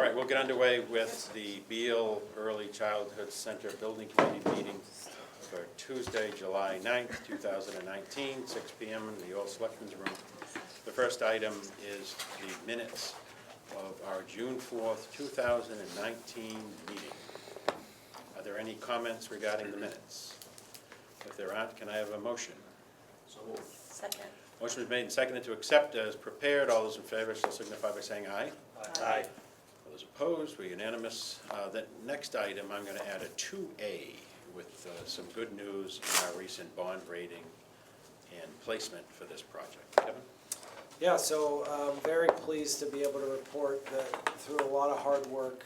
right, we'll get underway with the Beal Early Childhood Center Building Committee meeting for Tuesday, July 9th, 2019, 6 p.m. in the old Selectmen's Room. The first item is the minutes of our June 4th, 2019 meeting. Are there any comments regarding the minutes? If there aren't, can I have a motion? So moved. Second. Motion is made and seconded to accept as prepared. All those in favor shall signify by saying aye. Aye. All those opposed, we're unanimous. The next item, I'm going to add a 2A with some good news in our recent bond rating and placement for this project. Kevin? Yeah, so I'm very pleased to be able to report that through a lot of hard work,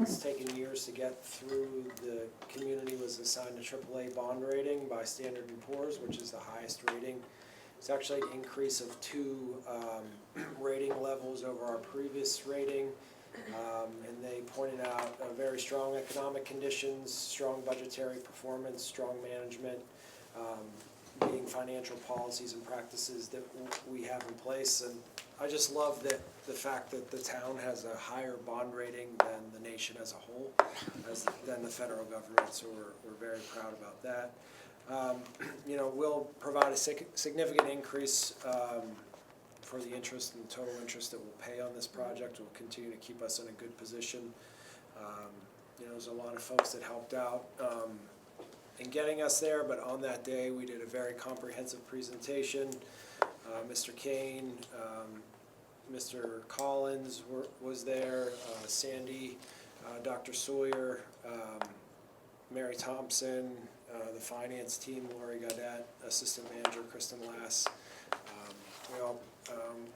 it's taken years to get through, the community was assigned a AAA bond rating by Standard & Poor's, which is the highest rating. It's actually an increase of 2 rating levels over our previous rating. And they pointed out very strong economic conditions, strong budgetary performance, strong management, being financial policies and practices that we have in place. And I just love that the fact that the town has a higher bond rating than the nation as a whole, than the federal government, so we're very proud about that. We'll provide a significant increase for the interest and total interest that we'll pay on this project. Will continue to keep us in a good position. There's a lot of folks that helped out in getting us there, but on that day we did a very comprehensive presentation. Mr. Kane, Mr. Collins was there, Sandy, Dr. Sawyer, Mary Thompson, the finance team, Lori Gaudette, assistant manager Kristen Lass. We all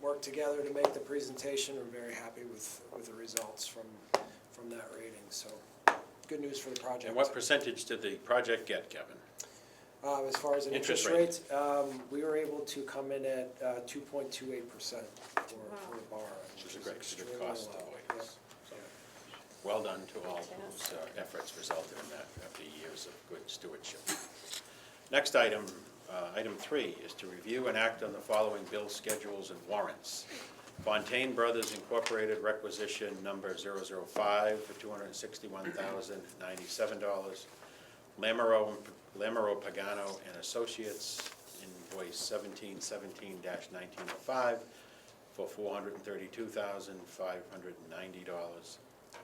worked together to make the presentation. We're very happy with the results from that rating. So good news for the project. And what percentage did the project get, Kevin? As far as an interest rate. rate, we were able to come in at 2.28% for the borrow. Which is a great Extremely cost low. avoidance. So, well done to all whose efforts resulted in that after years of good stewardship. Next item, item 3, is to review and act on the following bill schedules and warrants. Fontaine Brothers Incorporated requisition number 005 for $261,097. Lamoureux Pagano and Associates invoice 1717-1905 for $432,590.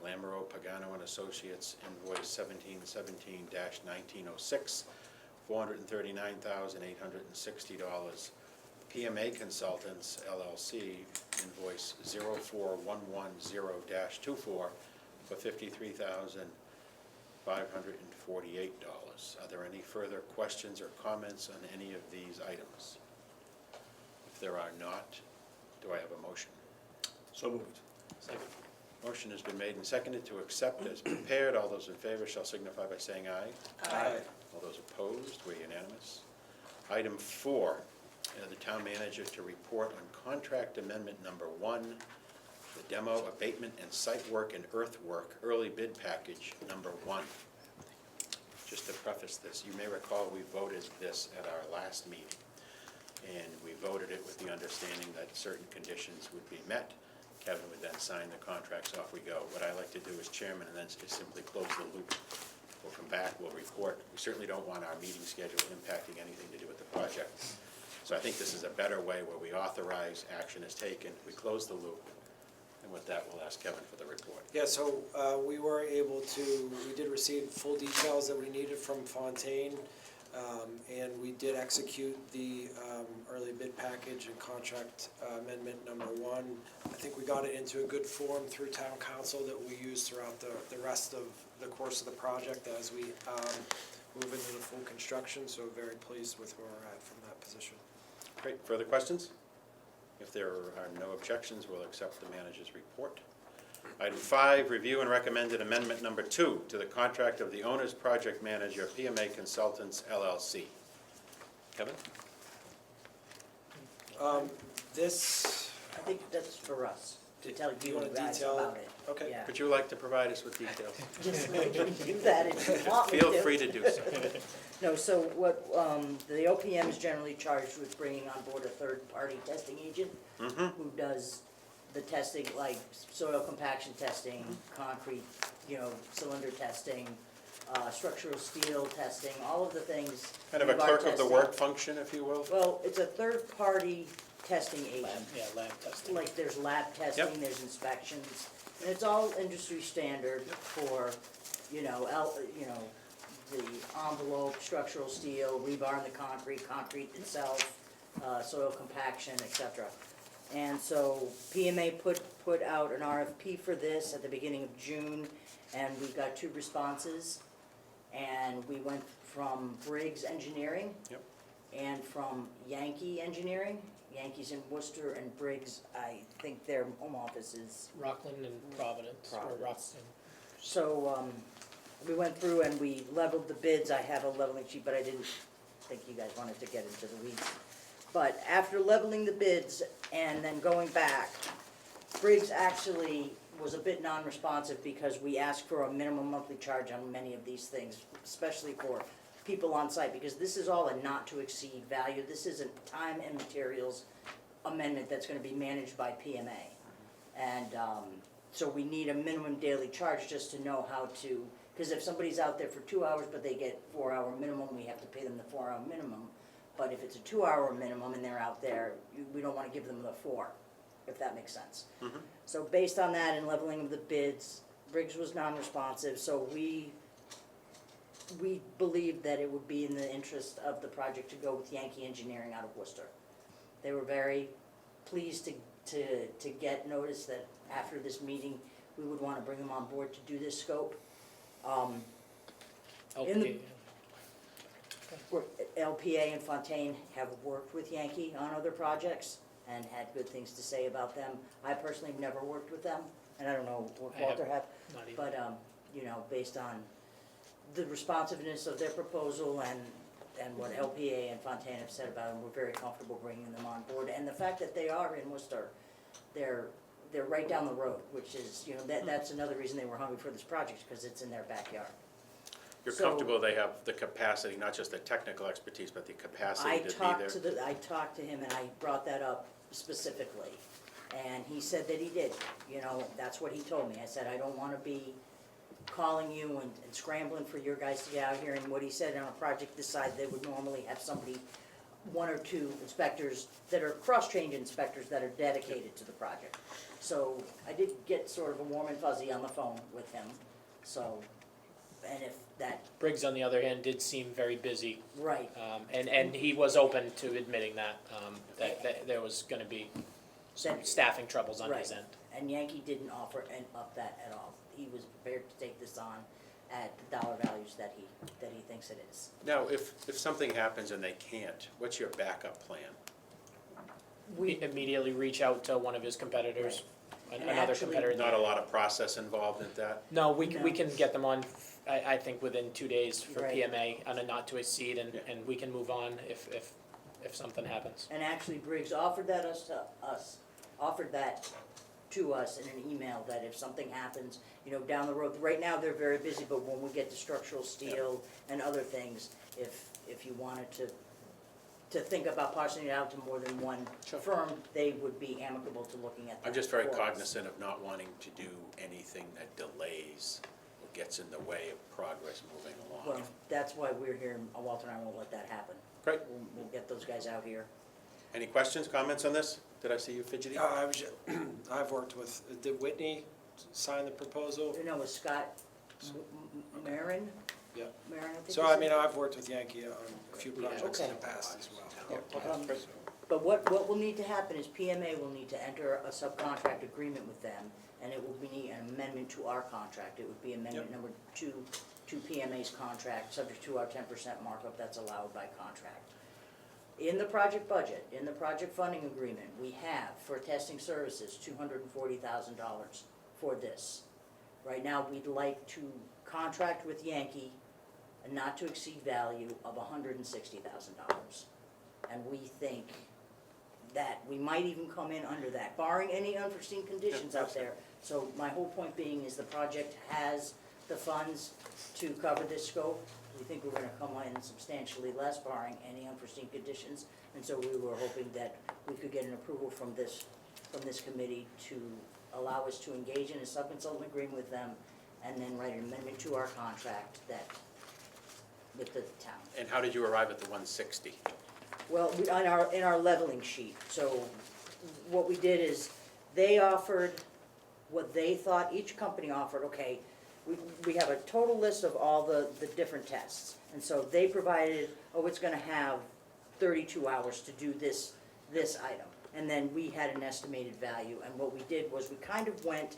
Lamoureux Pagano and Associates invoice 1717-1906, $439,860. PMA Consultants LLC invoice 04110-24 for $53,548. Are there any further questions or comments on any of these items? If there are not, do I have a motion? So moved. Second. Motion has been made and seconded to accept as prepared. All those in favor shall signify by saying aye. Aye. All those opposed, we're unanimous. Item 4, the town manager to report on contract amendment number 1, the demo, abatement, and site work and earthwork early bid package number 1. Just to preface this, you may recall we voted this at our last meeting, and we voted it with the understanding that certain conditions would be met. Kevin would then sign the contracts, off we go. What I like to do as chairman and then just simply close the loop. We'll come back, we'll report. We certainly don't want our meeting schedule impacting anything to do with the project. So I think this is a better way where we authorize, action is taken, we close the loop, and with that, we'll ask Kevin for the report. Yeah, so we did receive full details that we needed from Fontaine, and we did execute the early bid package and contract amendment number 1. I think we got it into a good form through town council that we use throughout the rest of the course of the project as we move into the full construction, so very pleased with where we're at from that position. Great, further questions? If there are no objections, we'll accept the manager's report. Item 5, review and recommended amendment number 2 to the contract of the owner's project manager, PMA Consultants, LLC. Kevin? This, I think that's for us, to tell do you you want to guys detail about it. Okay. Yeah. Would you like to provide us with details? Just let me do that if you want me to. Feel free to do so. No, so what, the OPM is generally charged with bringing on board a third-party testing agent who does the testing, like soil compaction testing, concrete, cylinder testing, structural steel testing, all of the things. Kind of a rebar clerk of the testing. work function, if you will? Well, it's a third-party testing agent. Lab testing. Like there's lab testing, there's inspections, and it's all industry standard for, the envelope, structural steel, rebar in the concrete itself, soil compaction, etc. And so PMA put out an RFP for this at the beginning of June, and we got 2 responses. And we went from Briggs Engineering Yep. and from Yankee Engineering. Yankee's in Worcester, and Briggs, I think their home office is. Rockland and Providence, or Providence. Rockland. So, we went through and we leveled the bids. I have a leveling sheet, but I didn't think you guys wanted to get into the weeds. But after leveling the bids and then going back, Briggs actually was a bit non-responsive because we asked for a minimum monthly charge on many of these things, especially for people on site, because this is all a not-to-exceed value. This is a time and materials amendment that's gonna be managed by PMA. And, so we need a minimum daily charge just to know how to, because if somebody's out there for 2 hours, but they get 4-hour minimum, we have to pay them the 4-hour minimum. But if it's a 2-hour minimum and they're out there, we don't wanna give them the 4, if that makes sense. So based on that and leveling of the bids, Briggs was non-responsive, so we believed that it would be in the interest of the project to go with Yankee Engineering out of Worcester. They were very pleased to get notice that after this meeting, we would wanna bring them on board to do this scope. In the- LP. LPA and Fontaine have worked with Yankee on other projects and had good things to say about them. I personally have never worked with them, and I don't know what I have Walter have, Not even. but, based on the responsiveness of their proposal and what LPA and Fontaine have said about them, we're very comfortable bringing them on board. And the fact that they are in Worcester, they're right down the road, which is, that's another reason they were hungry for this project, because it's in their backyard. You're So- comfortable they have the capacity, not just the technical expertise, but the capacity to be there? I talked to him and I brought that up specifically, and he said that he did, that's what he told me. I said, I don't wanna be calling you and scrambling for your guys to get out here, and what he said on a project this size, they would normally have somebody, 1 or 2 inspectors that are cross-trained inspectors that are dedicated to the project. So I did get sort of a warm and fuzzy on the phone with him, so, and if that, Briggs, on the other hand, did seem very busy, right, and he was open to admitting that there was gonna be some That- staffing troubles on his right. end. And Yankee didn't offer up that at all. He was prepared to take this on at the dollar values that he thinks it is. Now, if something happens and they can't, what's your backup plan? We immediately reach out to one of his competitors, And another actually- competitor. Not a lot of process involved in that? No, we No. can get them on, I think within 2 days for Right. PMA on a not to exceed, Yeah. and we can move on if something happens. And actually Briggs offered that to us in an email, that if something happens, down the road, right now they're very busy, but when we get to structural steel and other things, if you wanted to think about parsing it out to more than one Sure. firm, they would be amicable to looking at that. I'm just very for us. cognizant of not wanting to do anything that delays or gets in the way of progress moving Well, along. that's why we're here, and Walter and I won't let that happen. Great. We'll get those guys out here. Any questions, comments on this? Did I see you fidgety? I've worked with, did Whitney sign the proposal? No, it was Scott Marin? Yeah. Marin, I think. So, his I name? mean, I've worked with Yankee on a few Yeah. projects in Okay. the past as well. But what will need to happen is PMA will need to enter a subcontract agreement with them, and it will be an amendment to our contract. It would be amendment Yep. number 2 to PMA's contract, subject to our 10% markup that's allowed by contract. In the project budget, in the project funding agreement, we have for testing services $240,000 for this. Right now, we'd like to contract with Yankee a not to exceed value of $160,000. And we think that we might even come in under that, barring any unforeseen conditions out there. So my whole point being is the project has the funds to cover this scope. We think we're gonna come in substantially less, barring any unforeseen conditions. And so we were hoping that we could get an approval from this from this committee to allow us to engage in a sub-consultant agreement with them and then write an amendment to our contract that, with the town. And how did you arrive at the 160? Well, in our leveling sheet, so what we did is, they offered what they thought, each company offered, okay, we have a total list of all the different tests. And so they provided, it's gonna have 32 hours to do this item. And then we had an estimated value, and what we did was we kind of went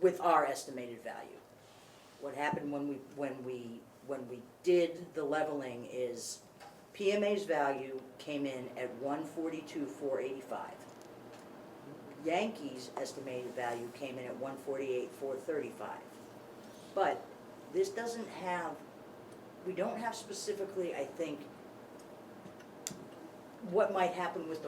with our estimated value. What happened when we did the leveling is PMA's value came in at 142,485. Yankee's estimated value came in at 148,435. But this doesn't have, we don't have specifically, I think, what might happen with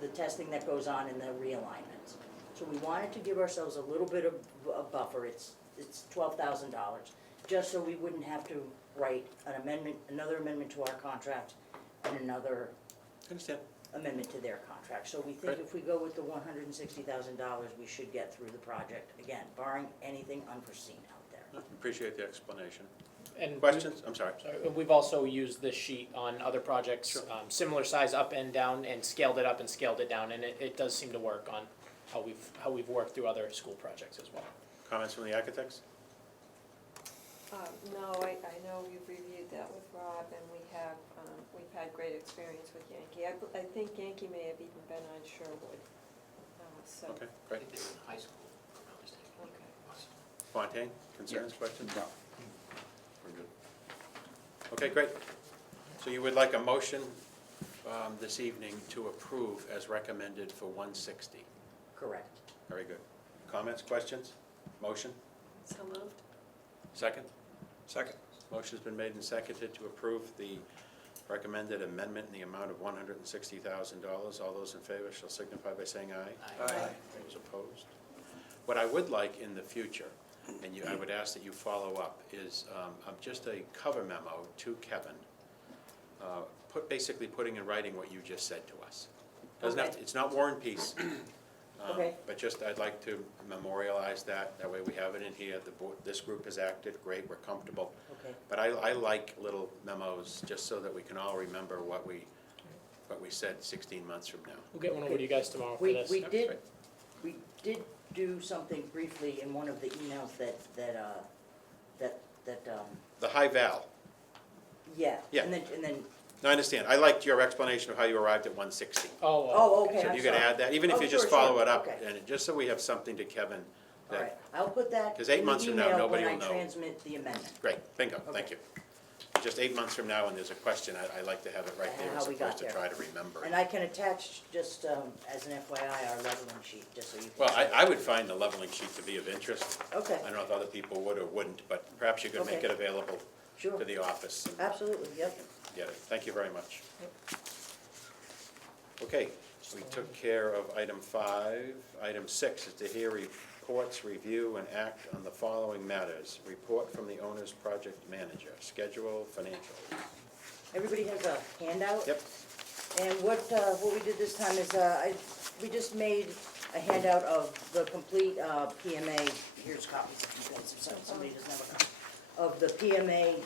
the testing that goes on in the realignments. So we wanted to give ourselves a little bit of a buffer, it's $12,000, just so we wouldn't have to write an amendment, another amendment to our contract and another Understand? amendment to their contract. So we think Right. if we go with the $160,000, we should get through the project, again, barring anything unforeseen out there. Appreciate the explanation. And Questions? I'm sorry. Sorry, we've also used this sheet on other projects, Sure. Similar size up and down, and scaled it up and scaled it down, and it does seem to work on how we've worked through other school projects as well. Comments from the architects? No, I know we've reviewed that with Rob, and we've had great experience with Yankee. I think Yankee may have even been on Sherwood, so. Okay, great. High school, if I'm not mistaken. Okay. Fontaine, concerns, questions? No. We're good. Okay, great. So you would like a motion this evening to approve as recommended for 160? Correct. Very good. Comments, questions? Motion? So moved? Second? Second. Motion's been made and seconded to approve the recommended amendment in the amount of $160,000. All those in favor shall signify by saying aye. Aye. Those opposed? What I would like in the future, and I would ask that you follow up, is just a cover memo to Kevin, basically putting in writing what you just said to us. Doesn't have to, it's not War and Peace. Okay. But just, I'd like to memorialize that way we have it in here, this group has acted, great, we're comfortable. Okay. But I like little memos, just so that we can all remember what we said 16 months from now. We'll get one over to you guys tomorrow for We this. That's did, great. we did do something briefly in one of the emails that The high val, yeah. Yeah. And then, no, I understand, I liked your explanation of how you arrived at 160. oh, okay, So I'm if you could sorry. add that, even if Oh, you just sure, follow sure, it up, okay. and just so we have something to Kevin, All right, that, I'll put that 'Cause 8 in the months from now, email nobody when will I know. transmit the amendment. great, bingo, thank Okay. you. Just 8 months from now, when there's a question, I like to have it right there, How as we got opposed to there. try to remember it. And I can attach, just as an FYI, our leveling sheet, just so you can. Well, I would find the leveling sheet to be of interest. Okay, I don't know if other people would or wouldn't, but perhaps you could make Okay. it available sure, to the office and absolutely, yep. get it. Thank you very much. Okay, we took care of item 5. Item 6 is to hear reports, review, and act on the following matters. Report from the owner's project manager, schedule, financials. Everybody has a handout? Yep. And what we did this time is, we just made a handout of the complete PMA, here's copies if you guys, if somebody doesn't have a copy, of the PMA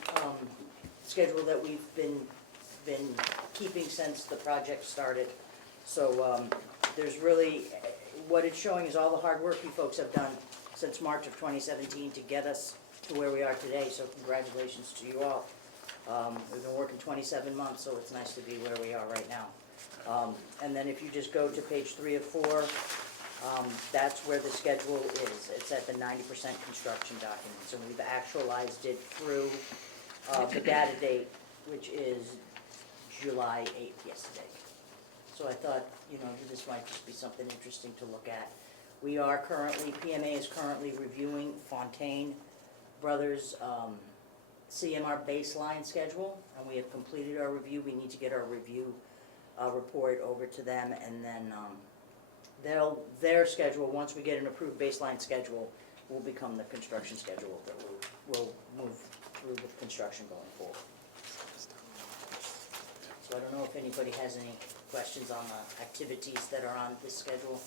schedule that we've been keeping since the project started. So there's really, what it's showing is all the hard work you folks have done since March of 2017 to get us to where we are today, so congratulations to you all. We've been working 27 months, so it's nice to be where we are right now. And then if you just go to page 3 of 4, that's where the schedule is. It's at the 90% construction documents, and we've actualized it through the data date, which is July 8th, yesterday. So I thought, this might just be something interesting to look at. We are currently, PMA is currently reviewing Fontaine Brothers' CMR baseline schedule, and we have completed our review. We need to get our review report over to them, and then their schedule, once we get an approved baseline schedule, will become the construction schedule that will move through the construction going forward. So I don't know if anybody has any questions on the activities that are on this schedule.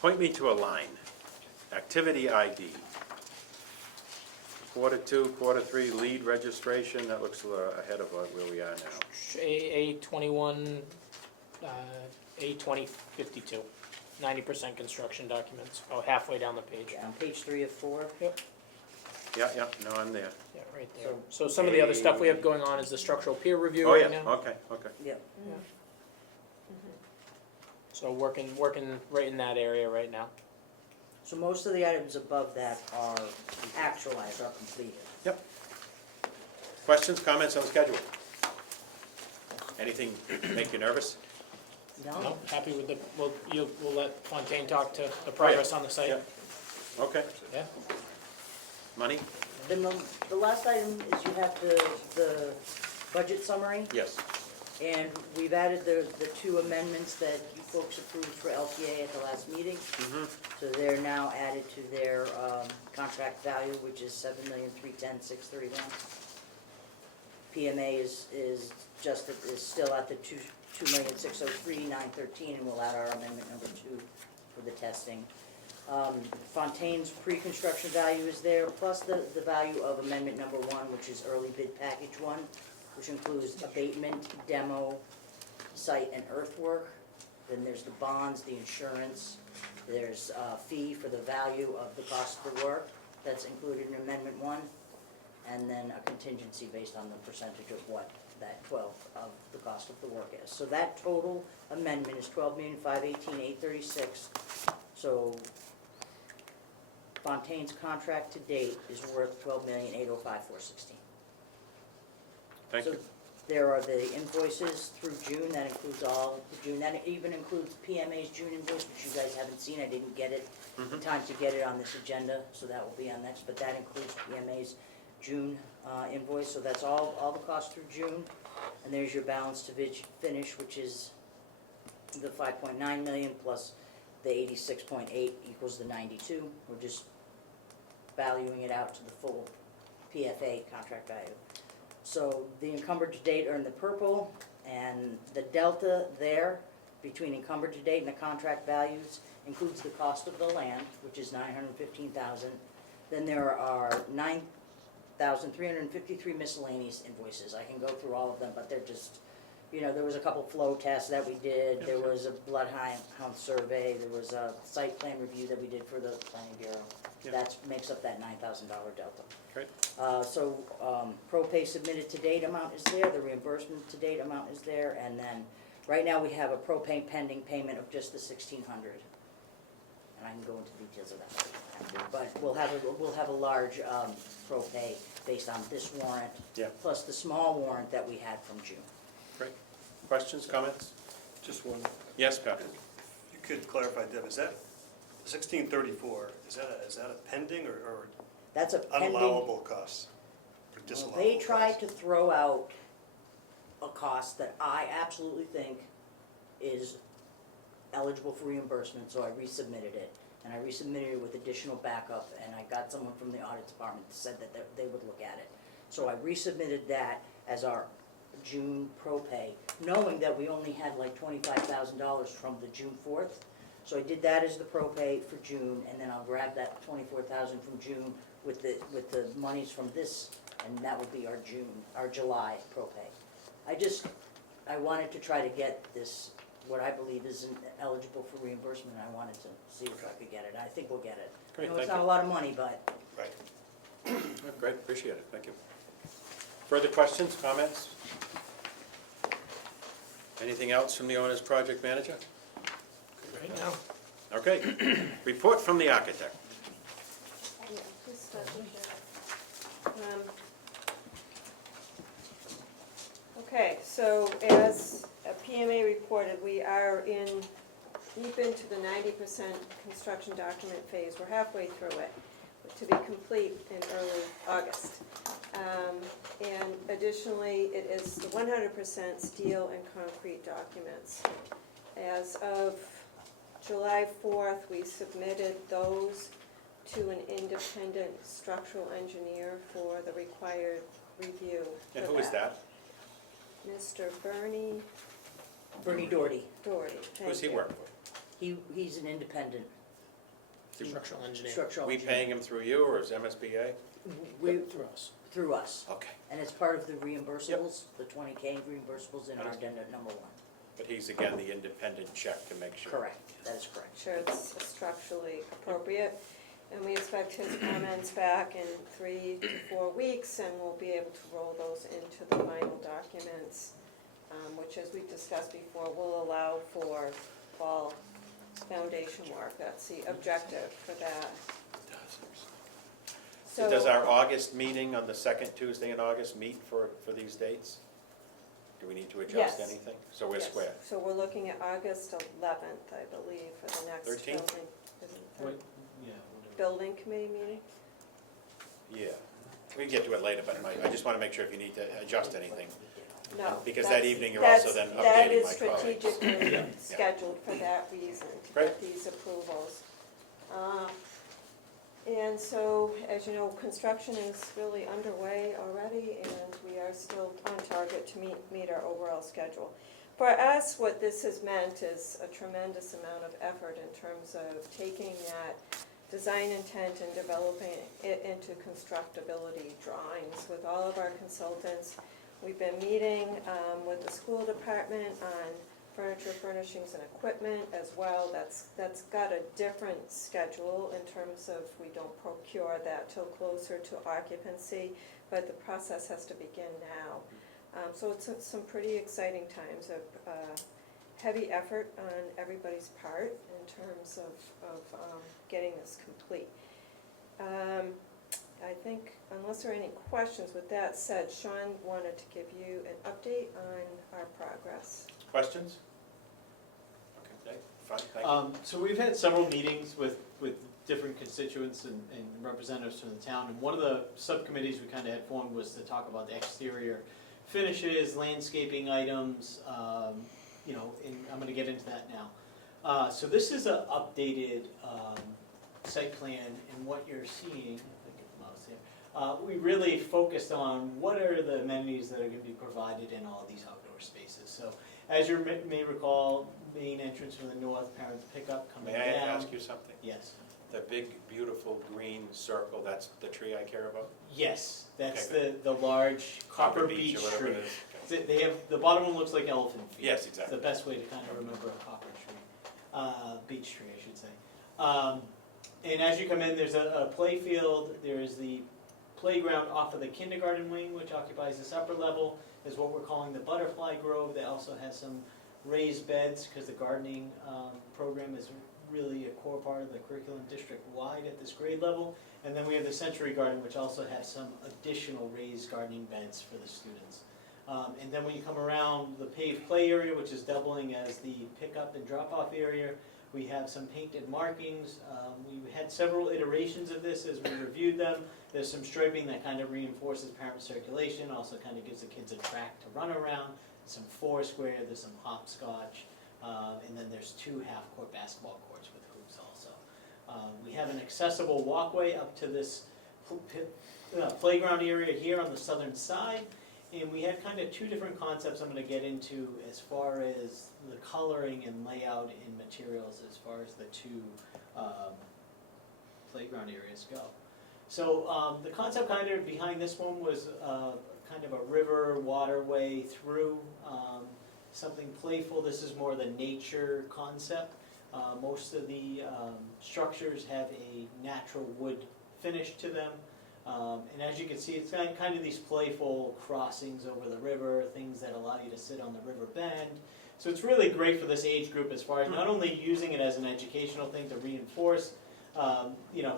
Point me to a line. Activity ID. Quarter 2, quarter 3, lead registration, that looks ahead of where we are now. A21, A2052, 90% construction documents, oh, halfway down the page. On page 3 of 4. Yep, Yeah, no, I'm there. yeah, right there. So some of the other stuff we have going on is the structural peer review Oh, right yeah, now. okay. Yep. So working right in that area right now. So most of the items above that are actualized, are completed. Yep. Questions, comments on the schedule? Anything make you nervous? No, happy with the, we'll let Fontaine talk to the progress on the site. Yep. Okay. Yeah, Money? Then the last item is you have the budget summary, Yes. and we've added the 2 amendments that you folks approved for LTA at the last meeting. So they're now added to their contract value, which is $7,310,631. PMA is still at the $2,603,913, and we'll add our amendment number 2 for the testing. Fontaine's pre-construction value is there, plus the value of amendment number 1, which is early bid package 1, which includes abatement, demo, site and earthwork. Then there's the bonds, the insurance, there's a fee for the value of the cost of the work, that's included in amendment 1, and then a contingency based on the percentage of what that 12 of the cost of the work is. So that total amendment is $12,518,836. So Fontaine's contract to date is worth $12,805,416. Thank you. So there are the invoices through June, that includes all the June, that even includes PMA's June invoice, which you guys haven't seen, I didn't get it in time to get it on this agenda, so that will be on next, but that includes PMA's June invoice, so that's all the costs through June. And there's your balance to finish, which is the 5.9 million plus the 86.8 equals the 92. We're just valuing it out to the full PFA contract value. So the encumbered to date are in the purple, and the delta there between encumbered to date and the contract values includes the cost of the land, which is $915,000. Then there are 9,353 miscellaneous invoices. I can go through all of them, but they're just, there was a couple flow tests that we did, there was a bloodhound survey, there was a site plan review that we did for the planning bureau. Yeah. That makes up that $9,000 delta. Great. Propay submitted to date amount is there, the reimbursement to date amount is there, and then, right now we have a propane pending payment of just the $1,600. And I can go into details of that, but we'll have a large propay based on this warrant, Yeah. plus the small warrant that we had from June. Great. Questions, comments? Just one. Yes, Patrick? You could clarify, Deb, is that 1634, is that a pending or That's a pending. unallowable cost? Or Well, disallowable they tried cost? to throw out a cost that I absolutely think is eligible for reimbursement, so I resubmitted it. And I resubmitted it with additional backup, and I got someone from the audit department that said that they would look at it. So I resubmitted that as our June propay, knowing that we only had like $25,000 from the June 4th. So I did that as the propay for June, and then I'll grab that 24,000 from June with the monies from this, and that would be our July propay. I wanted to try to get this, what I believe is eligible for reimbursement, and I wanted to see if I could get it. I think we'll get it. Great, It's thank not you. a lot of money, but Right. Oh, great, appreciate it, thank you. Further questions, comments? Anything else from the owner's project manager? right now. Okay. Report from the architect. Yeah, please start with that. Okay, so as PMA reported, we are deep into the 90% construction document phase. We're halfway through it, to be complete in early August. And additionally, it is the 100% steel and concrete documents. As of July 4th, we submitted those to an independent structural engineer for the required review. And for who is that? Mr. Bernie Bernie Doherty, Doherty, thank you. Who's he work for? he's an independent Structural engineer. structural We engineer. paying him through you, or is MSBA? We, Through us. through us, Okay, and it's part of the reimbursables, the 20K reimbursables in our addendum number 1. but he's again the independent check to make sure. Correct, that is correct. Sure it's structurally appropriate. And we expect his comments back in 3 to 4 weeks, and we'll be able to roll those into the final documents, which, as we've discussed before, will allow for fall foundation work. That's the objective for that. So does our August meeting on the second Tuesday in August meet for these dates? Do we need to adjust Yes. anything? So we're Yes. square. So we're looking at August 11th, I believe, for the next 13th? building. Is it Wait, thir- yeah, Building committee meeting? Yeah, we can get to it later, but I just want to make sure if you need to adjust anything. No. Because that that's- evening you're also then That updating is my colleagues. strategically scheduled for that reason, to Great. get these approvals. And so, as you know, construction is really underway already, and we are still on target to meet our overall schedule. For us, what this has meant is a tremendous amount of effort in terms of taking that design intent and developing it into constructability drawings with all of our consultants. We've been meeting with the school department on furniture, furnishings, and equipment as well. That's got a different schedule in terms of we don't procure that till closer to occupancy, but the process has to begin now. So it's some pretty exciting times of heavy effort on everybody's part in terms of getting this complete. I think, unless there are any questions, with that said, Sean wanted to give you an update on our progress. Questions? Okay, fine, thank you. So we've had several meetings with different constituents and representatives from the town, and one of the subcommittees we kind of had formed was to talk about the exterior finishes, landscaping items, and I'm gonna get into that now. So this is an updated site plan, and what you're seeing, if I get the mouse here, we really focused on what are the amenities that are gonna be provided in all these outdoor spaces. So as you may recall, main entrance from the north, parents pickup coming May down. I ask you something? Yes. The big, beautiful green circle, that's the tree I care about? Yes, that's Okay, the large copper or beech whatever tree. it is. Okay. They have, the bottom one looks like elephant feet. Yes, It's exactly. the best way to kind of remember a copper tree, beech tree, I should say. And as you come in, there's a play field, there is the playground off of the kindergarten wing, which occupies this upper level, is what we're calling the butterfly grove. That also has some raised beds, because the gardening program is really a core part of the curriculum district-wide at this grade level. And then we have the Century Garden, which also has some additional raised gardening beds for the students. And then when you come around the paved play area, which is doubling as the pickup and drop-off area, we have some painted markings. We had several iterations of this as we reviewed them. There's some striping that kind of reinforces parent circulation, also kind of gives the kids a track to run around, some foursquare, there's some hopscotch, and then there's 2 half-court basketball courts with hoops also. We have an accessible walkway up to this playground area here on the southern side. And we had kind of 2 different concepts I'm going to get into as far as the coloring and layout and materials as far as the 2 playground areas go. So the concept kind of behind this one was kind of a river waterway through, something playful. This is more the nature concept. Most of the structures have a natural wood finish to them. And as you can see, it's kind of these playful crossings over the river, things that allow you to sit on the river bend. So it's really great for this age group as far as not only using it as an educational thing to reinforce,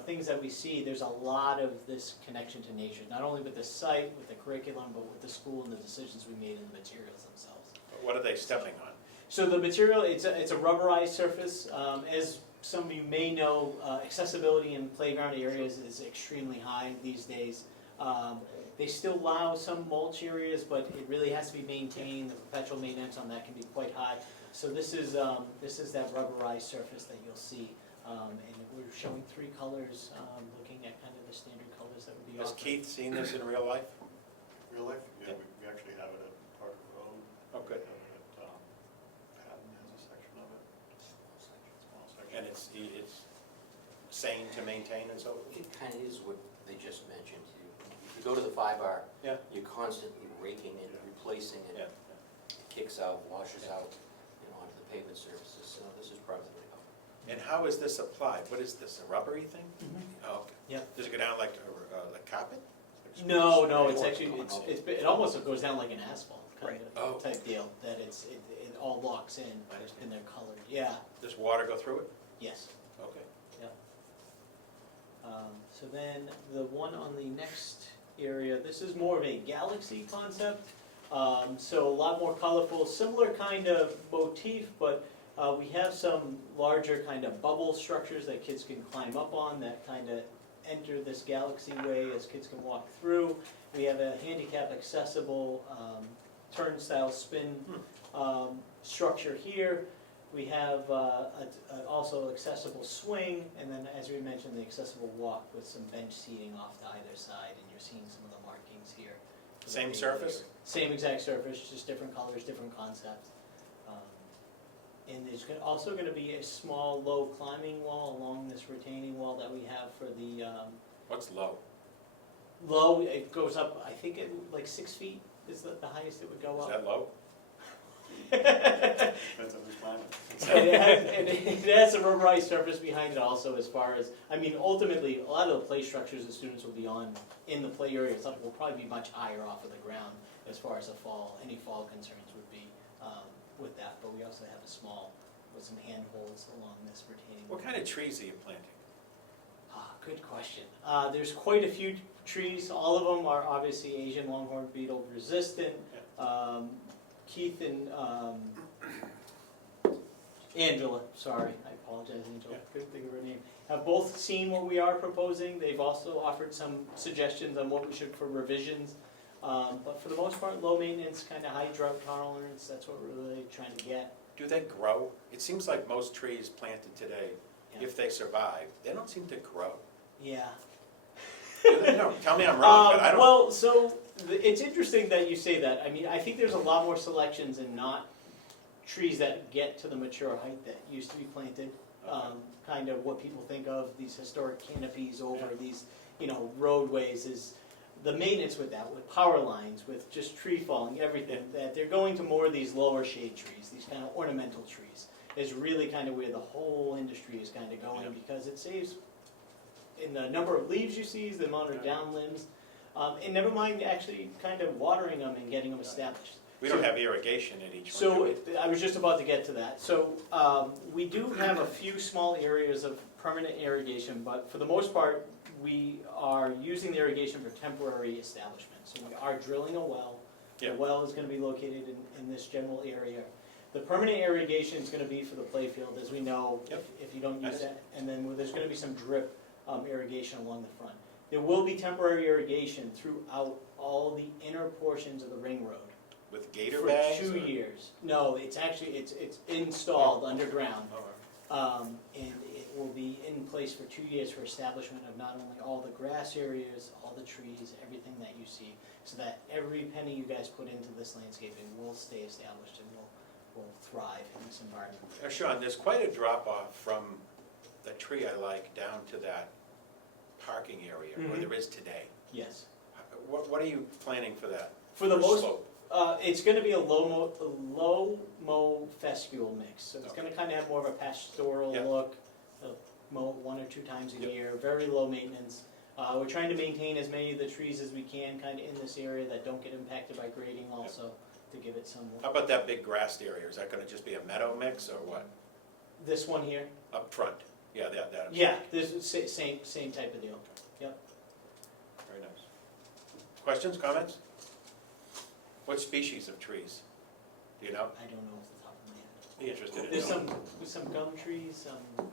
things that we see. There's a lot of this connection to nature, not only with the site, with the curriculum, but with the school and the decisions we made in the materials themselves. What are they stepping on? So the material, it's a rubberized surface. As some of you may know, accessibility in playground areas is extremely high these days. They still allow some mulch areas, but it really has to be maintained. The perpetual maintenance on that can be quite high. So this is that rubberized surface that you'll see. And we're showing 3 colors, looking at kind of the standard colors that would be Has offered. Keith seen this in real life? Real life? Yeah. We actually have it at Parker Road. Oh, good. We have it at sane to maintain and so forth? It kind of is what they just mentioned. You go to the 5R, Yeah. you're constantly raking it, replacing it. Yeah. It kicks out, washes out, onto the pavement surfaces, so this is probably the way to go. And how is this applied? What is this, a rubbery thing? Oh, okay. Yeah. Does it go down like carpet? No, it's Or- actually, it almost goes down like an asphalt kind Oh. of type deal, that it all locks in, I understand. and they're colored, yeah, Does water go through it? yes. Okay. So then, the one on the next area, this is more of a galaxy concept. So a lot more colorful, similar kind of motif, but we have some larger kind of bubble structures that kids can climb up on that kind of enter this galaxy way as kids can walk through. We have a handicap accessible turnstile spin structure here. We have also accessible swing, and then as we mentioned, the accessible walk with some bench seating off to either side, and you're seeing some of the markings here. Same surface? Same exact surface, just different colors, different concepts. And there's also gonna be a small, low climbing wall along this retaining wall that we have for the, What's low? low, it goes up, I think like 6 feet is the highest it would go Is up. that low? Depends on who's climbing. And it has a rubberized surface behind it also, as far as, I mean, ultimately, a lot of the play structures the students will be on in the play area, some will probably be much higher off of the ground as far as any fall concerns would be with that, but we also have a small, with some handholds along this retaining wall. What kind of trees are you planting? Good question. There's quite a few trees, all of them are obviously Asian longhorn beetle resistant. Keith and Angela, sorry, I apologize, Angela, couldn't think of her name, have both seen what we are proposing. They've also offered some suggestions on what we should for revisions. But for the most part, low maintenance, kind of high drought tolerance, that's what we're really trying to get. Do they grow? It seems like most trees planted today, Yeah. if they survive, they don't seem to grow. Yeah. Do they? No, tell me I'm wrong, but I don't. Well, so it's interesting that you say that. I mean, I think there's a lot more selections and not trees that get to the mature height that used to be planted. Kind of what people think of, these historic canopies over these, roadways is the maintenance with that, with power lines, with just tree falling, everything, that they're going to more of these lower shade trees, these kind of ornamental trees, is really kind of where the whole industry is kind of going, because it saves in the number of leaves you see, the amount of down limbs, and never mind actually kind of watering them and getting them established. We don't have irrigation in each one, do So, we? I was just about to get to that. So, we do have a few small areas of permanent irrigation, but for the most part, we are using the irrigation for temporary establishments. So we are drilling a well. The Yeah. well is gonna be located in this general area. The permanent irrigation is gonna be for the playfield, as we know, Yep. if you don't use Nice. that. And then there's gonna be some drip irrigation along the front. There will be temporary irrigation throughout all the inner portions of the ring road. With gator For bags? 2 or- years. No, it's actually, it's installed underground. Oh, And it will be in place for 2 years for establishment of not only all the grass areas, all the trees, everything that you see, so that every penny you guys put into this landscaping will stay established and will thrive in this environment. Sean, there's quite a drop off from the tree I like down to that parking area where Mhm. there is today. Yes. What are you planning for that? For the most, slope? it's gonna be a low mow fescule mix, so it's gonna kinda have more of a pastoral Yep. look. Mow 1 or 2 times a Yep. year, very low maintenance. We're trying to maintain as many of the trees as we can kinda in this area that don't get impacted by grading also, to give it some. How about that big grassed area? Is that gonna just be a meadow mix or what? This one here? Up front? Yeah, that. Yeah, this is same type of deal. Yep. Very nice. Questions, comments? What species of trees? Do you know? I don't know off the top of my head. Be interested in There's knowing. some gum trees, some,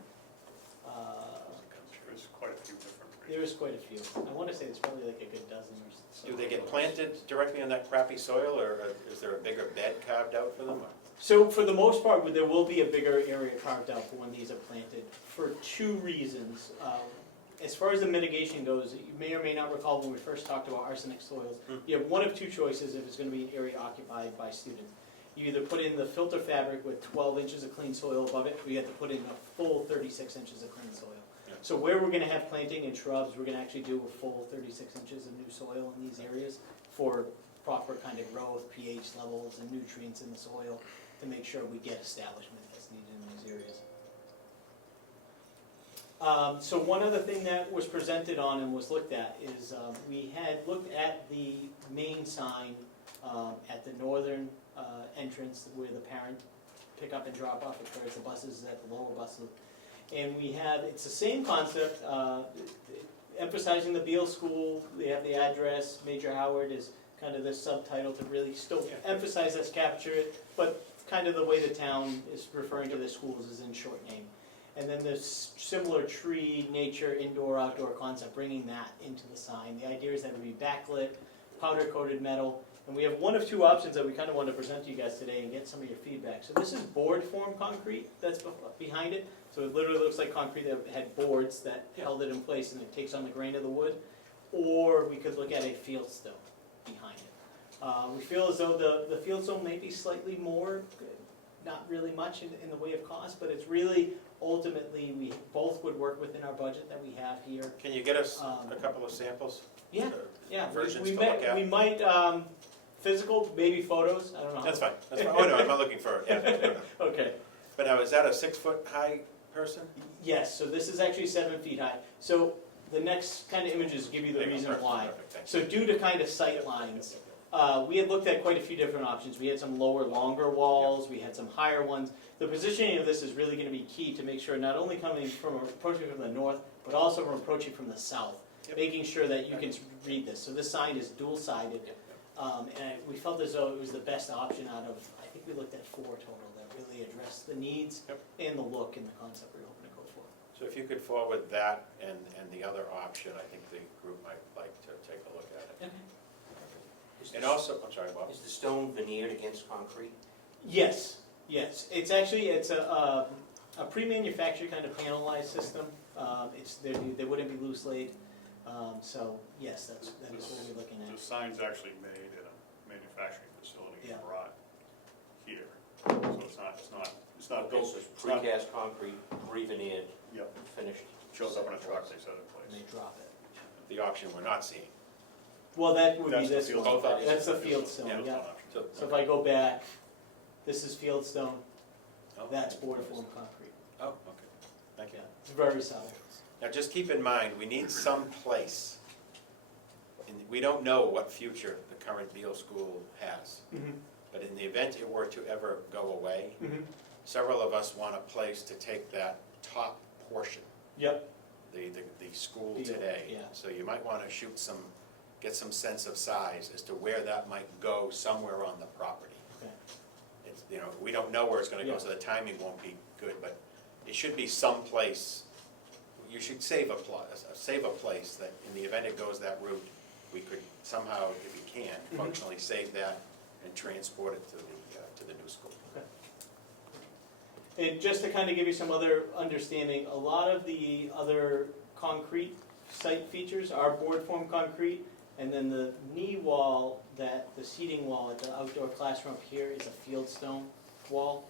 There's quite a few different trees. there's quite a few. I wanna say there's probably like a good dozen or so. Do they get planted directly on that crappy soil, or is there a bigger bed carved out for them? So for the most part, there will be a bigger area carved out for when these are planted, for 2 reasons. As far as the mitigation goes, you may or may not recall when we first talked about arsenic soils, you have one of 2 choices if it's gonna be an area occupied by students. You either put in the filter fabric with 12 inches of clean soil above it, or you have to put in a full 36 inches of clean soil. Yeah. So where we're gonna have planting and shrubs, we're gonna actually do a full 36 inches of new soil in these areas for proper kind of growth, pH levels, and nutrients in the soil to make sure we get establishment that's needed in these areas. So one other thing that was presented on and was looked at is we had looked at the main sign at the northern entrance where the parent pick up and drop off occurs, the buses at the lower bus loop. And we have, it's the same concept, emphasizing the Beal School, they have the address, Major Howard is kind of the subtitle to really still emphasize this, capture it, but kind of the way the town is referring to the schools is in short name. And then there's similar tree, nature, indoor, outdoor concept, bringing that into the sign. The idea is that it would be backlit, powder-coated metal, and we have one of two options that we kind of want to present to you guys today and get some of your feedback. So this is board form concrete that's behind it. So it literally looks like concrete that had boards that held it in place and it takes on the grain of the wood. Or we could look at a field stone behind it. We feel as though the field stone may be slightly more, not really much in the way of cost, but it's really, ultimately, we both would work within our budget that we have here. Can you get us a couple of samples? Yeah, yeah. Versions We to look at? we might, physical, maybe photos, I don't know. That's fine, that's fine. Oh, no, I'm not looking for it. Okay. But now, is that a 6-foot high person? Yes, so this is actually 7 feet high. So the next kind of images give you the reason Perfect, why. perfect, thank So due to kind of sight lines, we had looked at quite a few different options. We had some lower, longer walls, we had some higher ones. The positioning of this is really going to be key to make sure not only approaching from the north, but also from approaching from the south, Yep. making sure that you can read this. So this sign is dual-sided, and we felt as though it was the best option out of, I think we looked at 4 total that really addressed the needs Yep. and the look and the concept we were hoping to go for. So if you could forward that and the other option, I think the group might like to take a look at it. And also, I'm sorry, Bob? Is the stone veneered against concrete? Yes, yes. It's actually, it's a pre-manufactured kind of panelized system. They wouldn't be loose laid. So yes, that is what we're looking The at. sign's actually made in a manufacturing facility Yeah. and brought here. So it's not Okay, built, so it's it's not, precast concrete, pre-veneered, yep, finished. shows up in a truck, they set it And in they place. drop it. The option we're not seeing. Well, that would be That's the this field one. stone. That's the field stone, Yeah. yeah. So, So if I go back, this is field stone, Oh, that's board form concrete. Oh, okay, thank you. Yeah, it's very subtle. Now, just keep in mind, we need some place. And we don't know what future the current Beal School has. But in the event it were to ever go away, several of us want a place to take that top portion, Yep, the school Beal, today. yeah. So you might want to get some sense of size as to where that might go somewhere on the property. okay. It's, we don't know where it's gonna go, Yeah. so the timing won't be good, but it should be someplace. You should save a place that in the event it goes that route, we could somehow, if you can, functionally save that and transport it to the new school. And just to kind of give you some other understanding, a lot of the other concrete site features are board form concrete, and then the knee wall, the seating wall at the outdoor classroom up here is a field stone wall.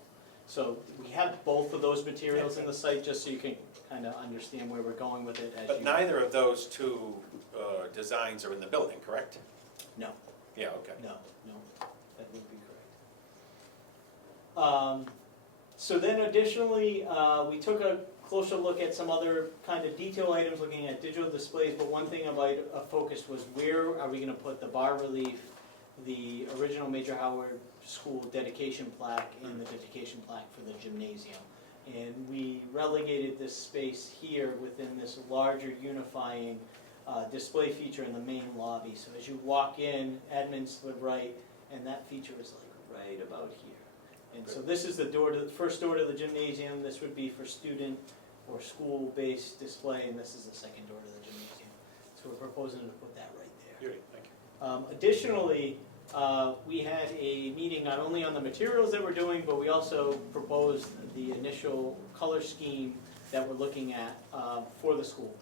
So we have both of those materials in the site, just so you can kind of understand where we're going with it as you. But neither of those two designs are in the building, correct? No. Yeah, okay. No, that would be correct. So then additionally, we took a closer look at some other kind of detail items, looking at digital displays, but one thing of focus was where are we gonna put the bas relief, the original Major Howard School dedication plaque, and the dedication plaque for the gymnasium. And we relegated this space here within this larger unifying display feature in the main lobby. So as you walk in, admin's to the right, and that feature is like right about here. And so this is the first door to the gymnasium. This would be for student or school-based display, and this is the second door to the gymnasium. So we're proposing to put that right there. Beauty, thank you. Additionally, we had a meeting not only on the materials that we're doing, but we also proposed the initial color scheme that we're looking at for the school.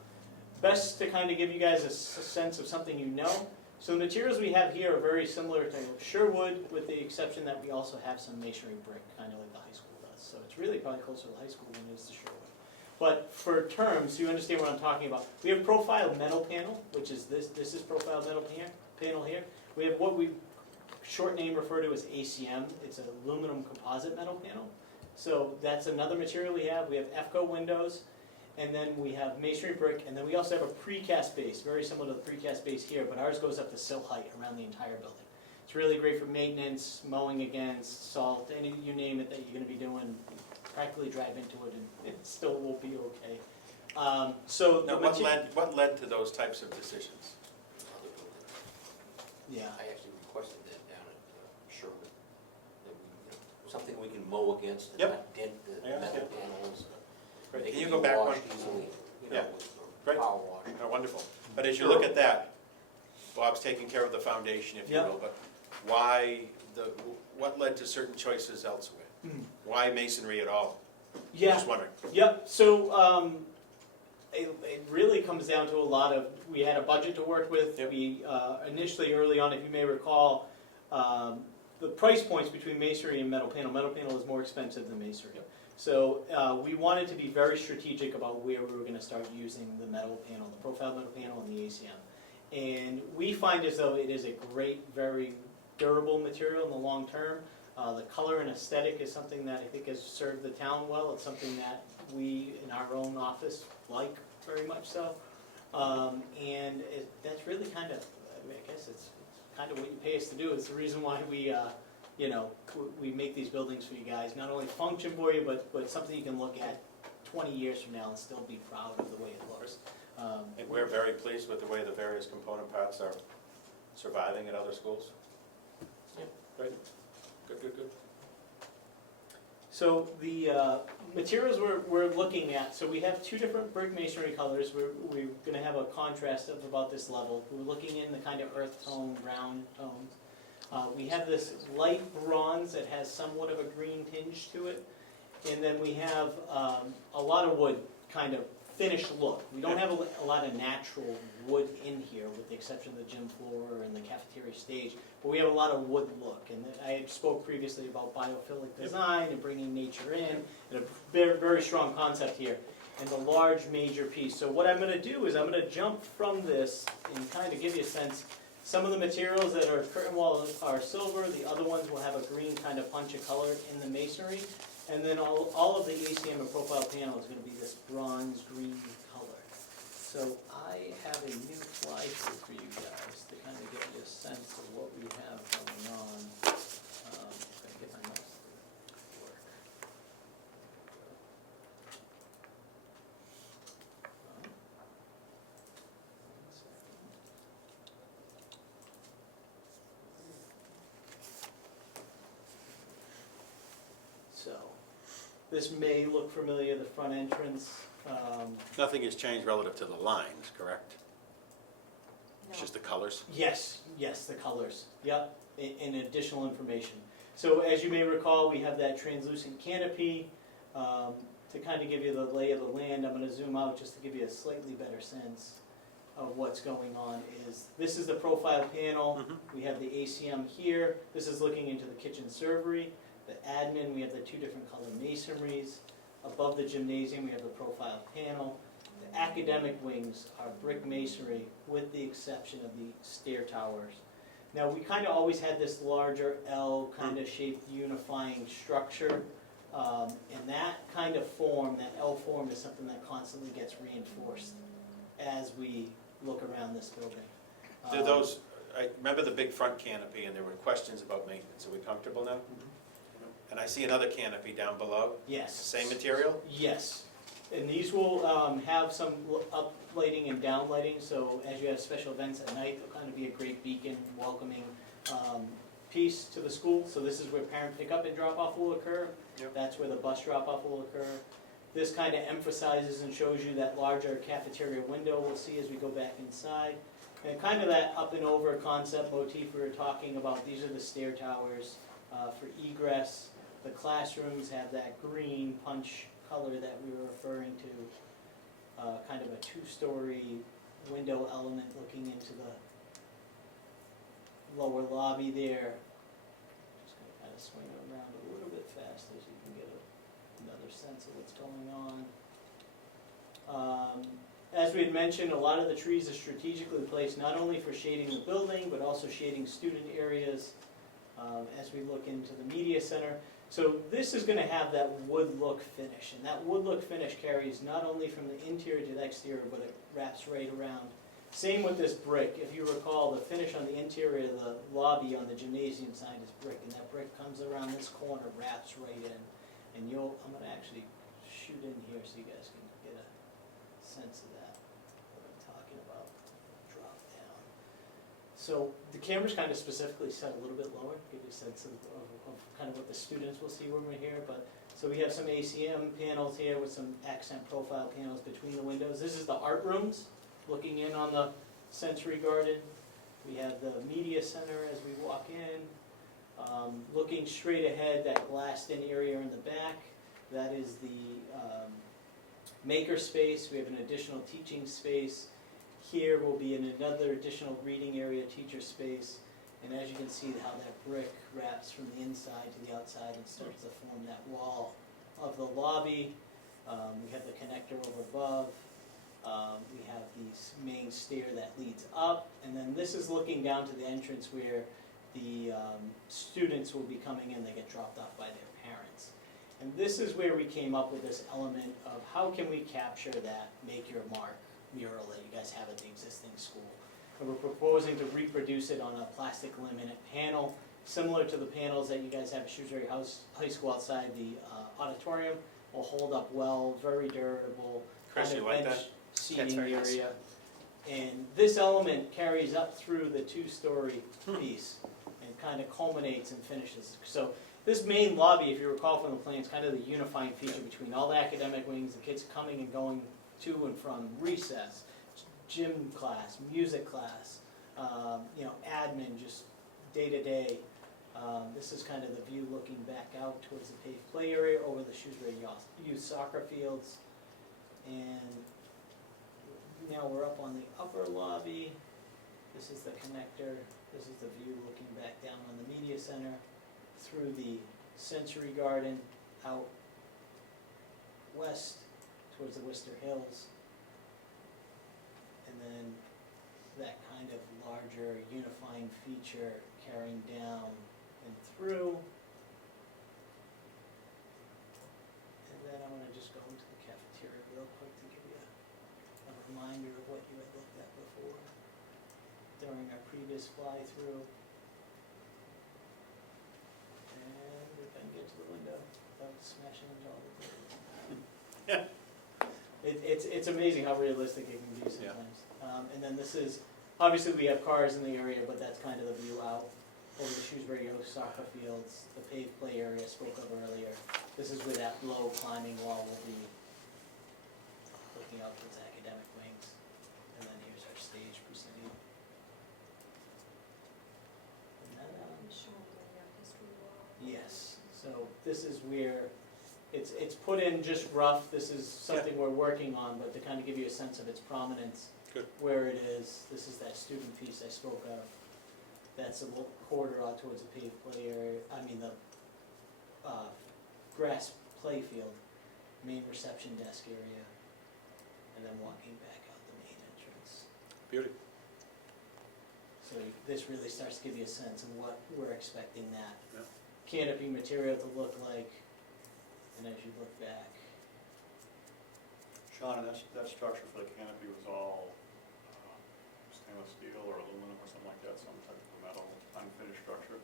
Best to kind of give you guys a sense of something you know. So the materials we have here are very similar to Sherwood, with the exception that we also have some masonry brick, kind of like the high school does. So it's really probably closer to the high school than it is to Sherwood. But for terms, you understand what I'm talking about. We have profiled metal panel, which is this is profiled metal panel here. We have what we short name refer to as ACM. It's an aluminum composite metal panel. So that's another material we have. We have EFCO windows, and then we have masonry brick, and then we also have a precast base, very similar to the precast base here, but ours goes up to sill height around the entire building. It's really great for maintenance, mowing against, salt, you name it that you're gonna be doing, practically drive into it and it still will be okay. So Now, the what led to those types of decisions? Other building. Yeah, I actually requested that down at Sherman, that we, something we can mow against and Yep. not dent the I metal understand. panels. Great. They Can you be go back one? washed easily, Yeah. with Great. power wash. Oh, wonderful. But as you look at that, Bob's taking care of the foundation, if you Yep. will, but what led to certain choices elsewhere? Why masonry at all? yeah. Just wondering. Yep, so, it really comes down to a lot of, we had a budget to work with. Yep. We, initially, early on, if you may recall, the price points between masonry and metal panel is more expensive than masonry. So, we wanted to be very strategic about where we were gonna start using the metal panel, the profile metal panel and the ACM. And we find as though it is a great, very durable material in the long term. The color and aesthetic is something that I think has served the town well. It's something that we, in our own office, like very much so. And that's really kind of, I mean, I guess it's kind of what you pay us to do. It's the reason why we, we make these buildings for you guys. Not only function for you, but something you can look at 20 years from now and still be proud of the way it looks. And we're very pleased with the way the various component parts are surviving at other schools. Yeah. Great. Good. So the materials we're looking at, so we have two different brick masonry colors. We're gonna have a contrast of about this level. We're looking in the kind of earth tone, brown tones. We have this light bronze that has somewhat of a green tinge to it. And then we have a lot of wood kind of finished look. We don't have a lot of natural wood in here, with the exception of the gym floor and the cafeteria stage, but we have a lot of wood look. And I had spoke previously about biophilic design and bringing nature in, and a very, very strong concept here, and the large major piece. So what I'm gonna do is I'm gonna jump from this and kind of give you a sense. Some of the materials that are curtain wall are silver, the other ones will have a green kind of punch of color in the masonry. And then all of the ACM and profile panel is going to be this bronze green color. So I have a new slideshow for you guys to kind of give you a sense of what we have going on. Gotta get my mouse to work. One second. So, this may look familiar, the front entrance. Nothing has changed relative to the lines, correct? It's just the colors? Yes, the colors, yep, and additional information. So as you may recall, we have that translucent canopy. To kind of give you the lay of the land, I'm gonna zoom out just to give you a slightly better sense of what's going on. This is the profile panel. We have the ACM here. This is looking into the kitchen servery. The admin, we have the two different color masonries. Above the gymnasium, we have the profile panel. The academic wings are brick masonry, with the exception of the stair towers. Now, we kind of always had this larger L kind of shaped unifying structure. And that kind of form, that L form, is something that constantly gets reinforced as we look around this building. Do those, I remember the big front canopy, and there were questions about maintenance. Are we comfortable now? And I see another canopy down below. Yes. Same material? Yes, and these will have some up lighting and down lighting, so as you have special events at night, they'll kind of be a great beacon, welcoming piece to the school. So this is where parent pickup and drop off will occur. Yep. That's where the bus drop off will occur. This kind of emphasizes and shows you that larger cafeteria window we'll see as we go back inside. And kind of that up and over concept motif we were talking about. These are the stair towers for egress. The classrooms have that green punch color that we were referring to, kind of a two-story window element looking into the lower lobby there. Just gonna kind of swing it around a little bit fast as you can get another sense of what's going on. As we had mentioned, a lot of the trees are strategically placed not only for shading the building, but also shading student areas as we look into the media center. So this is gonna have that wood look finish, and that wood look finish carries not only from the interior to the exterior, but it wraps right around. Same with this brick. If you recall, the finish on the interior of the lobby on the gymnasium side is brick, and that brick comes around this corner, wraps right in. And I'm gonna actually shoot in here so you guys can get a sense of that, what I'm talking about. Drop down. So the camera's kind of specifically set a little bit lower, give you a sense of kind of what the students will see when we're here. But so we have some ACM panels here with some accent profile panels between the windows. This is the art rooms, looking in on the sensory garden. We have the media center as we walk in. Looking straight ahead, that glassed-in area in the back, that is the maker space. We have an additional teaching space. Here will be another additional reading area, teacher space. And as you can see how that brick wraps from the inside to the outside and starts to form that wall of the lobby. We have the connector over above. We have the main stair that leads up. And then this is looking down to the entrance where the students will be coming in. They get dropped off by their parents. And this is where we came up with this element of how can we capture that make your mark mural that you guys have at the existing school. And we're proposing to reproduce it on a plastic laminate panel, similar to the panels that you guys have at Shrewsbury High School outside the auditorium. Will hold up well, very durable, Chris, kind you of like bench that? seating very nice. area. And this element carries up through the two-story piece and kind of culminates and finishes. So this main lobby, if you recall from the plans, kind of the unifying feature between all the academic wings, the kids coming and going to and from recess, gym class, music class, admin, just day-to-day. This is kind of the view looking back out towards the paved play area over the Shrewsbury youth soccer fields. And now we're up on the upper lobby. This is the connector. This is the view looking back down on the media center through the sensory garden out west towards the Worcester Hills. And then that kind of larger unifying feature carrying down and through. And then I'm gonna just go into the cafeteria real quick to give you a reminder of what you had looked at before during our previous fly-through. And if I can get to the window without smashing into all the windows. It's amazing how realistic it can be Yeah. sometimes. And then this is, obviously we have cars in the area, but that's kind of the view out over the Shrewsbury Youth soccer fields, the paved play area I spoke of earlier. This is where that low climbing wall will be, looking out towards academic wings. And then here's our stage proceeding. And then, yes, so this is where, it's put in just rough, this is something we're working on, but to kind of give you a sense of its prominence. Good. Where it is, this is that student piece I spoke of. That's a little quarter out towards the paved play area, the grass play field, main reception desk area, and then walking back out the main entrance. Beauty. So this really starts to give you a sense of what we're expecting that Yeah. canopy material to look like, and as you look back. Sean, and that structure for the canopy was all stainless steel or aluminum or something like that, some type of metal unfinished structure?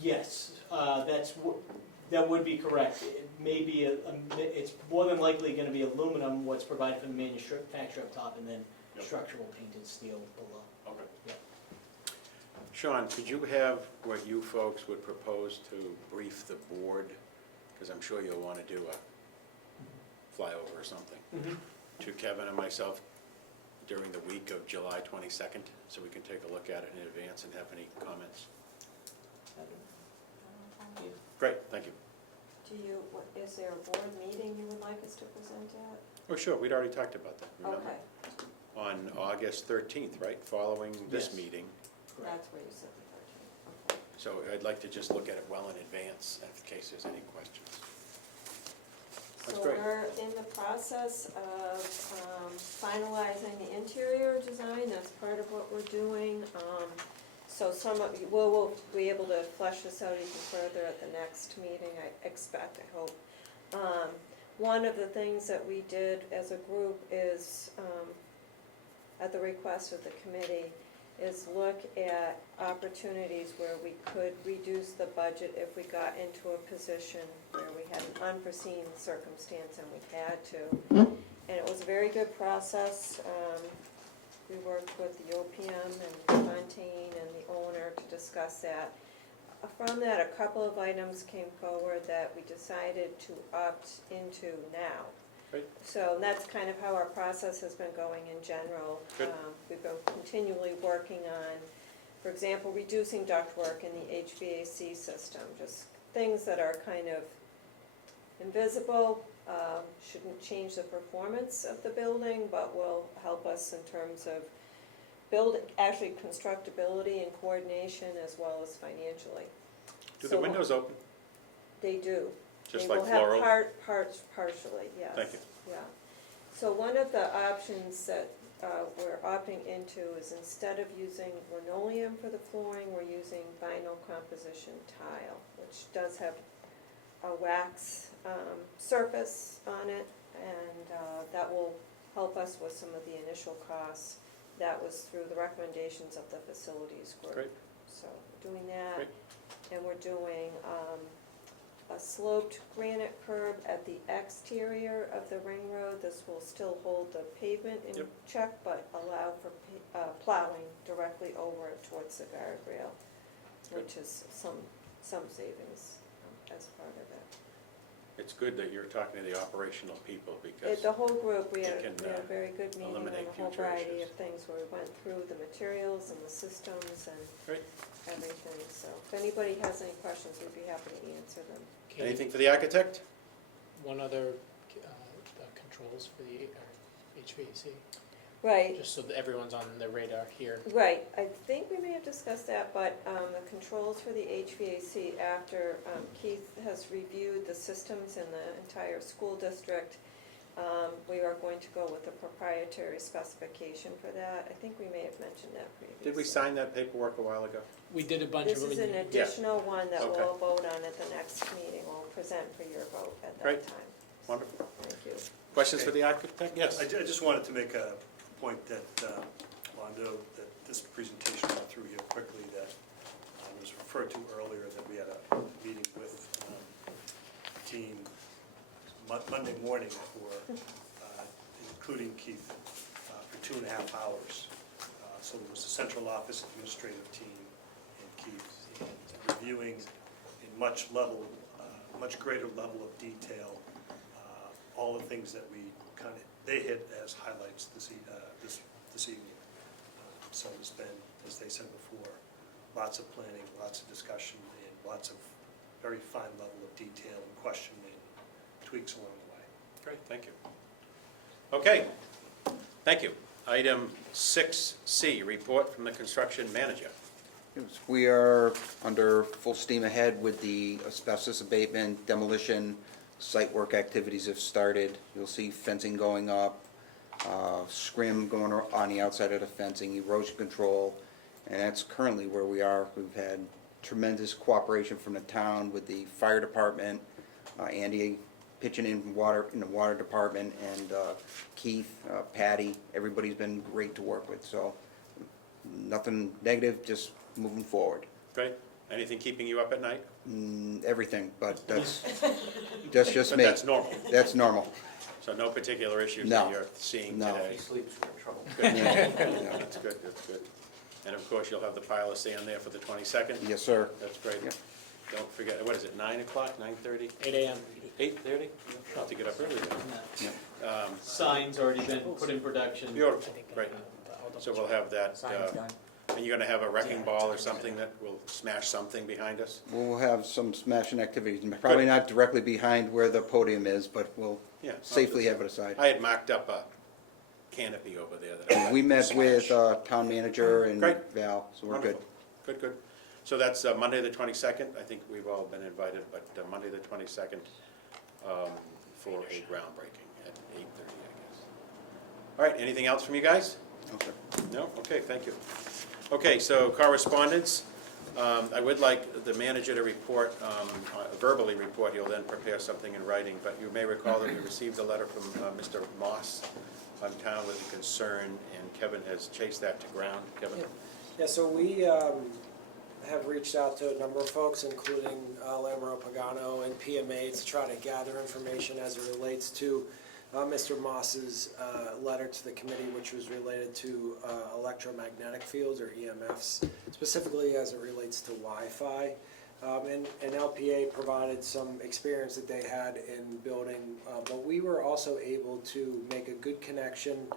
Yes, that would be correct. It may be, it's more than likely gonna be aluminum, what's provided from the manufacturer up top, and then Yep. structural painted steel below. Okay. Sean, could you have what you folks would propose to brief the board? Because I'm sure you'll want to do a flyover or something. To Kevin and myself during the week of July 22nd, so we can take a look at it in advance and have any comments. Great, thank you. Is there a board meeting you would like us to present at? Oh, sure, we'd already talked about that, remember? Okay, On August 13th, right, following this Yes. meeting. Correct. that's where you said the 13th, okay. So I'd like to just look at it well in advance in case there's any questions. That's So great. we're in the process of finalizing the interior design, that's part of what we're doing. So some of, we'll be able to flesh this out even further at the next meeting, I expect, I hope. One of the things that we did as a group is, at the request of the committee, is look at opportunities where we could reduce the budget if we got into a position where we had an unforeseen circumstance and we had to. And it was a very good process. We worked with the OPM and Fontaine and the owner to discuss that. From that, a couple of items came forward that we decided to opt into now. Great. So that's kind of how our process has been going in general. Good. We've been continually working on, for example, reducing ductwork in the HVAC system, just things that are kind of invisible, shouldn't change the performance of the building, but will help us in terms of actually constructability and coordination as well as financially. Do the So windows open? They do. Just They like will have floral? partially, yes. Thank you. Yeah. So one of the options that we're opting into is instead of using linoleum for the flooring, we're using vinyl composition tile, which does have a wax surface on it, and that will help us with some of the initial costs. That was through the recommendations of the facilities group. Great. So we're doing that. Great. And we're doing a sloped granite curb at the exterior of the ring road. This will still hold the pavement in Yep. check, but allow for plowing directly over it towards the guardrail, Good. which is some savings as part of it. It's good that you're talking to the operational people because The whole group, we had it can, a very good meeting on eliminate a whole future variety issues. of things where we went through the materials and the systems and Great. everything. So if anybody has any questions, we'd be happy to answer them. Katie, Anything for the architect? one other, the controls for the HVAC, Right, just so that everyone's on the radar here. right. I think we may have discussed that, but the controls for the HVAC, after Keith has reviewed the systems in the entire school district, we are going to go with a proprietary specification for that. I think we may have mentioned that previously. Did we sign that paperwork a while ago? We did a bunch of This them. is an in- additional one that Okay. we'll vote on at the next meeting. We'll present for your vote at that Great. time. Wonderful. Thank you. Questions for the architect? Yes. I just wanted to make a point that, Londo, that this presentation went through here quickly, that was referred to earlier, that we had a meeting with the team Monday morning for, including Keith, for 2.5 hours. So there was a central office administrative team and Keith, and reviewing in much greater level of detail, all the things that they hit as highlights this evening. So it's been, as they said before, lots of planning, lots of discussion, and lots of very fine level of detail and questioning, tweaks along the way. Great, thank you. Okay, thank you. Item 6C, report from the construction manager. Yes, we are under full steam ahead with the asbestos abatement, demolition, site work activities have started. You'll see fencing going up, scrim going on the outside of the fencing, erosion control, and that's currently where we are. We've had tremendous cooperation from the town with the fire department, Andy pitching in the water department, and Keith, Patty, everybody's been great to work with, so nothing negative, just moving forward. Great. Anything keeping you up at night? Everything, but that's just But me. that's normal. That's normal. So no particular issues No. that you're seeing No. today? He sleeps, we're in trouble. Good. Yeah. That's good, that's good. And of course, you'll have the pile of sand there for the 22nd? Yes, sir. That's great. Yep. Don't forget, what is it, 9 o'clock, 9:30? 8 AM. 8:30? I'll have to get up early then. Signs already been put in production. I Beautiful, think great. I'll double So check. we'll have that, Sign's done. and you're gonna have a wrecking ball or something that will smash something behind us? We'll have some smashing activities, probably Good. not directly behind where the podium is, but we'll Yeah. safely have it aside. I had marked up a canopy over there that I'd like We to met with smash. town manager and Great. Val, so we're good. Wonderful. Good, good. So that's Monday the 22nd. I think we've all been invited, but Monday the 22nd, for a groundbreaking at 8:30, I guess. All right, anything else from you guys? Okay. No? Okay, thank you. Okay, so correspondence. I would like the manager to report, verbally report, he'll then prepare something in writing, but you may recall that we received a letter from Mr. Moss on town with a concern, and Kevin has chased that to ground. Kevin? Yeah, so we have reached out to a number of folks, including Lamro Pagano and PMA, to try to gather information as it relates to Mr. Moss's letter to the committee, which was related to electromagnetic fields, or EMFs, specifically as it relates to Wi-Fi. And LPA provided some experience that they had in building, but we were also able to make a good connection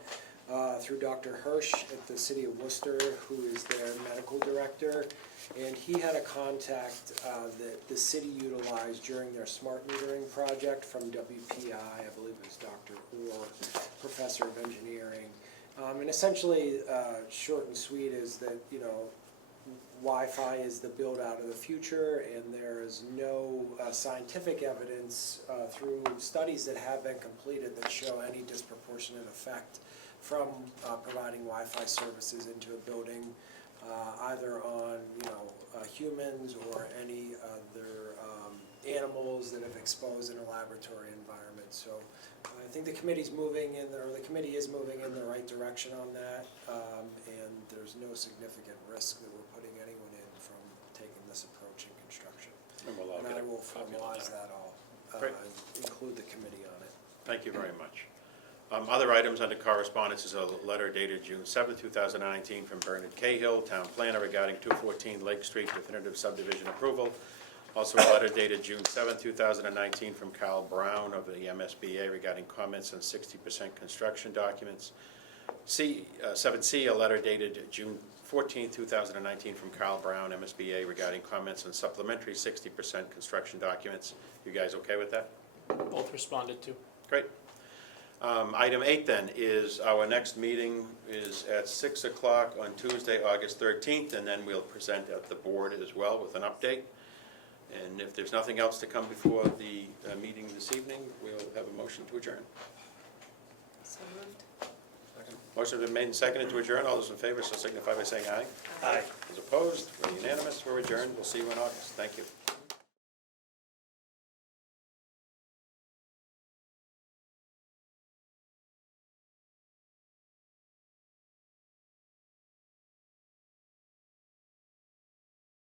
through Dr. Hirsch at the City of Worcester, who is their medical director. And he had a contact that the city utilized during their smart metering project from WPI, I believe it was Dr. Orr, professor of engineering. And essentially, short and sweet is that, you know, Wi-Fi is the build-out of the future, and there is no scientific evidence through studies that have been completed that show any disproportionate effect from providing Wi-Fi services into a building, either on, you know, humans or any other animals that have exposed in a laboratory environment. So I think the committee's moving in, or the committee is moving in the right direction on that, and there's no significant risk that we're putting anyone in from taking this approach in construction. And we'll all And get I a will copy of formalize that. that all, Great. and include the committee on it. Thank you very much. Other items under correspondence is a letter dated June 7, 2019 from Bernard Cahill, Town Planner, regarding 214 Lake Street definitive subdivision approval. Also a letter dated June 7, 2019 from Kyle Brown of the MSBA regarding comments on 60% construction documents. 7C, a letter dated June 14, 2019 from Kyle Brown, MSBA, regarding comments on supplementary 60% construction documents. You guys okay with that? Both responded to. Great. Item 8 then is our next meeting is at 6 o'clock on Tuesday, August 13th, and then we'll present at the board as well with an update. And if there's nothing else to come before the meeting this evening, we'll have a motion to adjourn. So moved. Motion has been made and seconded to adjourn. All those in favor, so signify by saying aye. Aye. Those opposed, we're unanimous, we're adjourned. We'll see you in August. Thank you.